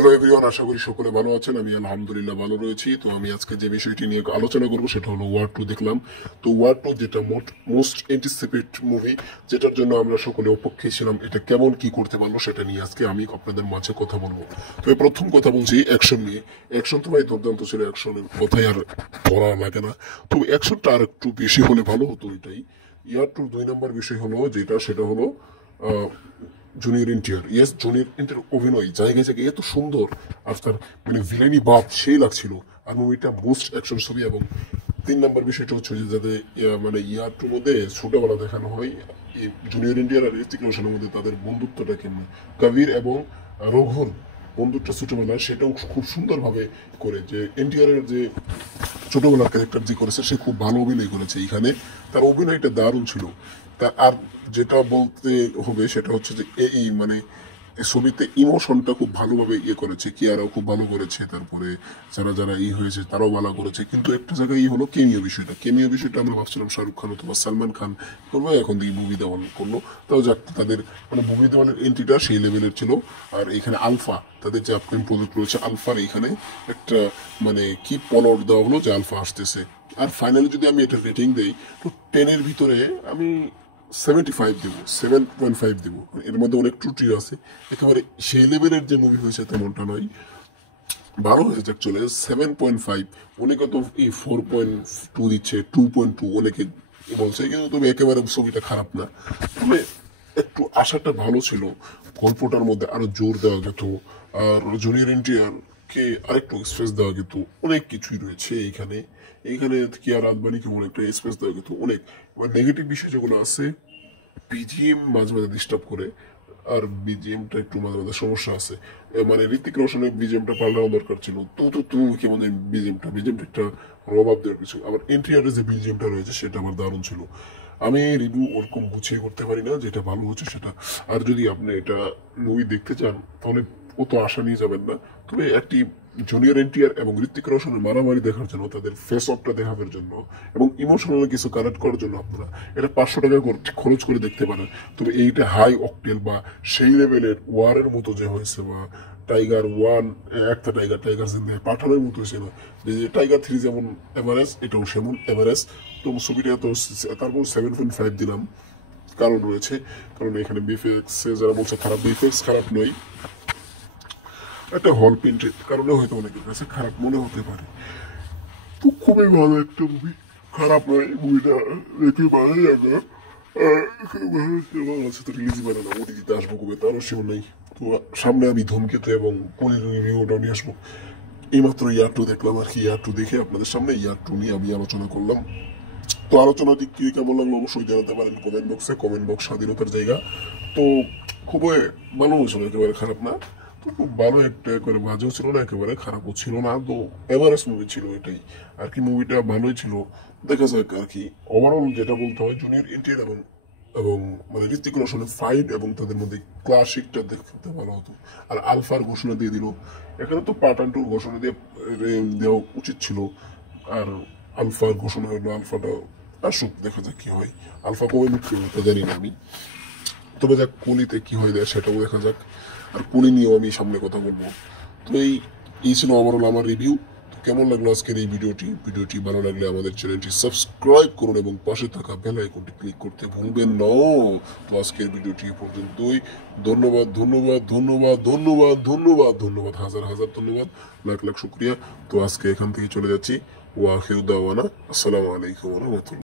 Hello everyone, আশা করি সকলে ভালো আছেন। আমি আলহামদুলিল্লাহ ভালো রয়েছি। তো আমি আজকে যে বিষয়টি নিয়ে আলোচনা করবো সেটা হলো ওয়ার 2 দেখলাম। তো ওয়ার 2 যেটা মোস্ট এন্টিসিপেট মুভি, যেটার জন্য আমরা সকলে অপেক্ষা ছিলাম, এটা কেমন কি করতে পারলো সেটা নিয়ে আজকে আমি আপনাদের মাঝে কথা বলবো। তো প্রথম কথা বলছি অ্যাকশন নিয়ে। অ্যাকশন তো ভাই দুর্দান্ত ছিল, অ্যাকশনের কথাই আর বলা লাগে না। তো অ্যাকশনটা আর একটু বেশি হলে ভালো হতো। এটাই ইয়ার 2 2 নম্বর বিষয় হলো যেটা, সেটা হলো junior NTR. Yes, junior NTR অভিনয় জায়গায় জায়গায় এত সুন্দর, আর তার মানে ভিলেনি বাপ সেই লাগছিল। আর মুভিটা মোস্ট অ্যাকশন ছবি। এবং 3 নম্বর বিষয়টা হচ্ছে যে যাদের মানে ইয়ার টুর মধ্যে ছোটবেলা দেখানো হয় জুনিয়র এনটিআর আর ঋত্বিক রোশনের মধ্যে তাদের বন্ধুত্বটা কেমন, কবির এবং রঘুর বন্ধুত্বটা ছোটবেলায়, সেটাও খুব সুন্দরভাবে করে। যে এনটিআর এর যে ছোটবেলার ক্যারেক্টার যে করেছে সে খুব ভালো অভিনয় করেছে এখানে, তার অভিনয়টা দারুণ ছিল। তা আর যেটা বলতে হবে সেটা হচ্ছে যে এই মানে ছবিতে ইমোশনটা খুব ভালোভাবে করেছে, কিয়ারাও খুব ভালো করেছে, তারপরে যারা যারা হয়েছে তারাও ভালো করেছে। কিন্তু একটা জায়গায় হলো কেমিও বিষয়টা আমরা ভাবছিলাম শাহরুখ খান অথবা সালমান খান করবো, এখন থেকে মুভি দেওয়ান করলো। তাও যাক, তাদের মানে মুভি দেওয়ানের এন্ট্রিটা সেই লেভেলের ছিল। আর এখানে আলফা, তাদের যে আপকামিং প্রজেক্ট রয়েছে আলফার, এখানে একটা মানে কি পলট দেওয়া হলো যে আলফা আসতেছে। আর ফাইনালি যদি আমি এটা রেটিং দিই, তো 10-এর ভিতরে আমি 75 দেবো, 7.5 দেবো। এর মধ্যে অনেক ত্রুটি আছে, একেবারে সেই লেভেলের যে মুভি হয়েছে তেমনটা নয়, ভালো হয়েছে অ্যাকচুয়ালি। 7.5, অনেকে তো 4.2 দিচ্ছে, 2.2 অনেকে বলছে, কিন্তু তবে একেবারে ছবিটা খারাপ না। তবে একটু আশাটা ভালো ছিল, গল্পটার মধ্যে আরো জোর দেওয়া যেত, আর জুনিয়র এনটিআর কে আরেকটু স্পেস দেওয়া যেত। অনেক কিছুই রয়েছে এইখানে। এইখানে কি আর আদবানিকে অনেকটা স্পেস দেওয়া যেত অনেক। এবার নেগেটিভ বিষয় যেগুলো আছে, বিজিএম মাঝে মাঝে ডিস্টার্ব করে, আর বিজিএমটা একটু মাঝে মাঝে সমস্যা আছে। মানে ঋতিক রোশনের বিজিএমটা পাল্টানো দরকার ছিল। তো তুমি কি মানে বিজিএমটা একটা রবাব দেওয়ার কিছু। আবার এনটিআরের যে বিজিএমটা রয়েছে সেটা আমার দারুণ ছিল। আমি রিভিউ ওরকম গুছিয়ে করতে পারি না, যেটা ভালো হচ্ছে সেটা। আর যদি আপনি এটা মুভি দেখতে চান তাহলে অত আশা নিয়ে যাবেন না। তবে একটি জুনিয়র এনটিআর এবং ঋত্বিক রোশনের মারামারি দেখার জন্য, তাদের ফেস অফটা দেখানোর জন্য এবং ইমোশনাল কিছু কানেক্ট করার জন্য আপনারা এটা 500 টাকা খরচ করে দেখতে পারেন। তবে এইটা হাই অকটেল বা সেই লেভেলের ওয়ারের মতো যে হয়েছে, বা টাইগার ওয়ান, একটা টাইগার জিন্দায় পাঠানোর মতো হয়েছে না, যে টাইগার 3 যেমন এভারেজ, এটাও সেমন এভারেজ। তো ছবিটা তো তারপর 7.5 দিলাম। কারণ রয়েছে, কারণ এখানে বিএফএক্স যারা বলছে খারাপ, বিএফএক্স খারাপ নয়, একটা হল প্রিন্টের কারণে হয়তো অনেকের কাছে খারাপ মনে হতে পারে। তো খুবই ভালো একটা মুভি, খারাপ নয় মুভিটা, দেখে ভালোই লাগে। বাংলাদেশে তো রিলিজ বানানো, ওটিটিতে আসবো কবে তারও সেও নেই। তো সামনে আমি ধূমকেতু এবং কোনের রিভিউটা নিয়ে আসবো। এইমাত্র ইয়ার 2 দেখলাম আর কি, ইয়ার 2 দেখে আপনাদের সামনে ইয়ার 2 নিয়ে আমি আলোচনা করলাম। তো আলোচনা দিক কি কেমন লাগলো অবশ্যই জানাতে পারেন কমেন্ট বক্সে। কমেন্ট বক্স স্বাধীনতার জায়গা। তো খুবই ভালো হয়েছিল, একেবারে খারাপ না। তো খুব ভালো একটা, একেবারে বাজেও ছিল না, একেবারে খারাপও ছিল না। তো এভারেজ মুভি ছিল এটাই আর কি। মুভিটা ভালোই ছিল, দেখা যাক আর কি। ওভারঅল যেটা বলতে হয়, জুনিয়র এনটিআর এবং এবং মানে ঋত্বিক রোশনের ফাইট এবং তাদের মধ্যে ক্লাসিকটা দেখতে ভালো হতো। আর আলফার ঘোষণা দিয়ে দিল, এখানে তো পার্ট 2 ঘোষণা দেওয়া উচিত ছিল। আর আলফার ঘোষণা হলো, আলফাটা আসুক, দেখা যাক কি হয়। আলফা কবে মুক্তি হবে তা জানি না আমি, তবে যাক কুলিতে কি হয় দেয় সেটাও দেখা যাক। আর কুলি নিয়েও আমি সামনে কথা বলবো। তো এই ছিল ওভারঅল আমার রিভিউ। কেমন লাগলো আজকের এই ভিডিওটি ভালো লাগলে আমাদের চ্যানেলটি সাবস্ক্রাইব করুন এবং পাশে থাকা বেল আইকনটি ক্লিক করতে ভুলবেন না। তো আজকের ভিডিওটি পর্যন্তই। ধন্যবাদ ধন্যবাদ ধন্যবাদ ধন্যবাদ ধন্যবাদ ধন্যবাদ, হাজার হাজার ধন্যবাদ, লাখ লাখ শুক্রিয়া। তো আজকে এখান থেকে চলে যাচ্ছি। ওয়া আখিরু দাওয়ানা, আসসালামু আলাইকুম ওয়া রাহমাতুল্লাহ।